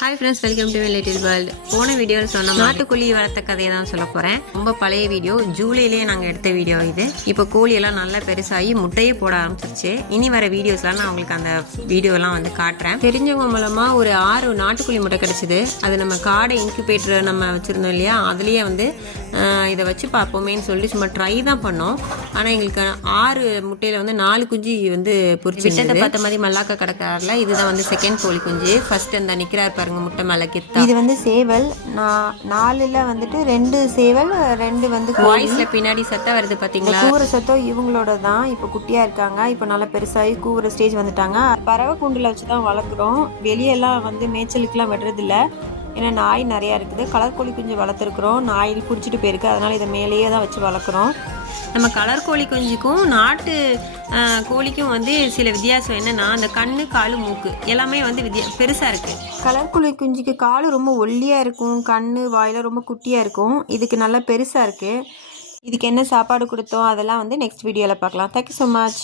Hi friends, welcome to little world. போன வீடியோவில் சொன்ன நாட்டுக்கோழி வளர்த்த கதையை தான் சொல்ல போகிறேன். ரொம்ப பழைய வீடியோ, ஜூலையிலேயே நாங்கள் எடுத்த வீடியோ இது. இப்போ கோழியெல்லாம் நல்லா பெருசாகி முட்டையே போட ஆரம்பிச்சிருச்சு. இனி வர வீடியோஸ்லாம் நான் உங்களுக்கு அந்த வீடியோலாம் வந்து காட்டுறேன். தெரிஞ்சவங்க மூலமாக ஒரு 6 நாட்டுக்கோழி முட்டை கிடச்சிது. அது நம்ம காடை இன்குபேட்டர் நம்ம வச்சுருந்தோம் இல்லையா, அதுலேயே வந்து இதை வச்சு பார்ப்போமேன்னு சொல்லிட்டு சும்மா ட்ரை தான் பண்ணோம். ஆனால் எங்களுக்கு 6 முட்டையில் வந்து 4 குஞ்சு வந்து பொறிச்சு விட்டத்தை பார்த்த மாதிரி மல்லாக்க கிடக்காருல, இதுதான் வந்து செகண்ட் கோழி குஞ்சு. ஃபர்ஸ்ட் அந்த நிற்கிறார் பாருங்க முட்டை மேலே கித்தா. இது வந்து சேவல். 4ல் வந்துட்டு 2 சேவல், 2 வந்து வாய்ஸ்ல பின்னாடி சத்தம் வருது பார்த்தீங்களா? கூவுற சத்தம் இவங்களோட தான். இப்போ குட்டியாக இருக்காங்க, இப்போ நல்லா பெருசாகி கூவுற ஸ்டேஜ் வந்துட்டாங்க. பறவை கூண்டில் வச்சு தான் வளர்க்குறோம். வெளியெல்லாம் வந்து மேய்ச்சலுக்குலாம் விடுறதில்ல. ஏன்னா நாய் நிறையா இருக்குது. கலர் கோழி குஞ்சு வளர்த்துருக்குறோம். நாய் பிடிச்சிட்டு போயிருக்கு, அதனால் இதை மேலேயே தான் வச்சு வளர்க்குறோம். நம்ம கலர் கோழி குஞ்சுக்கும் நாட்டு கோழிக்கும் வந்து சில வித்தியாசம் என்னன்னா, அந்த கண்ணு, காலு, மூக்கு எல்லாமே வந்து பெருசாக இருக்குது. கலர் கோழி குஞ்சுக்கு காலு ரொம்ப ஒல்லியாக இருக்கும், கண்ணு வாயில் ரொம்ப குட்டியாக இருக்கும். இதுக்கு நல்லா பெருசாக இருக்குது. இதுக்கு என்ன சாப்பாடு கொடுத்தோம் அதெல்லாம் வந்து நெக்ஸ்ட் வீடியோவில் பார்க்கலாம். Thank you so much.